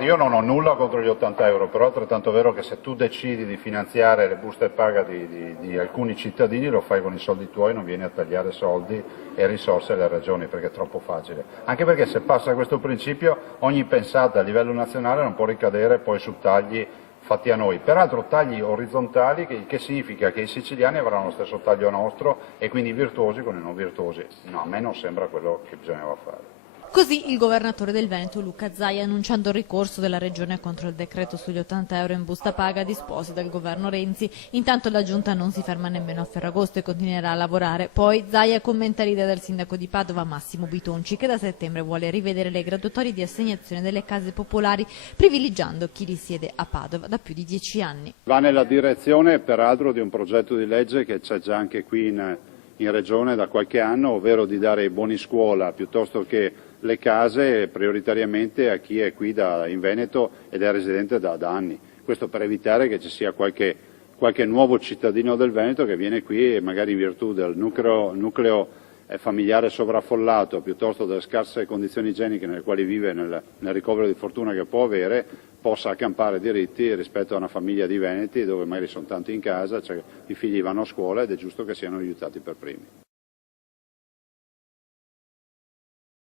Io non ho nulla contro gli 80 euro, però è altrettanto vero che se tu decidi di finanziare le buste paga di alcuni cittadini lo fai con i soldi tuoi, non vieni a tagliare soldi e risorse alle regioni perché è troppo facile. Anche perché se passa questo principio ogni pensata a livello nazionale non può ricadere poi su tagli fatti a noi. Peraltro tagli orizzontali che significa che i siciliani avranno lo stesso taglio nostro e quindi i virtuosi con i non virtuosi. No, a me non sembra quello che bisognava fare. Così il governatore del Veneto Luca Zaia, annunciando il ricorso della regione contro il decreto sugli 80 euro in busta paga disposti dal governo Renzi. Intanto la giunta non si ferma nemmeno a Ferragosto e continuerà a lavorare. Poi Zaia commenta l'idea del sindaco di Padova Massimo Bitonci, che da settembre vuole rivedere le graduatorie di assegnazione delle case popolari, privilegiando chi risiede a Padova da più di 10 anni. Va nella direzione peraltro di un progetto di legge che c'è già anche qui in regione da qualche anno, ovvero di dare i buoni scuola piuttosto che le case prioritariamente a chi è qui in Veneto ed è residente da anni. Questo per evitare che ci sia qualche nuovo cittadino del Veneto che viene qui e magari in virtù del nucleo familiare sovraffollato piuttosto delle scarse condizioni igieniche nelle quali vive nel ricovero di fortuna che può avere, possa accampare diritti rispetto a una famiglia di veneti dove magari sono tanti in casa, cioè i figli vanno a scuola ed è giusto che siano aiutati per primi.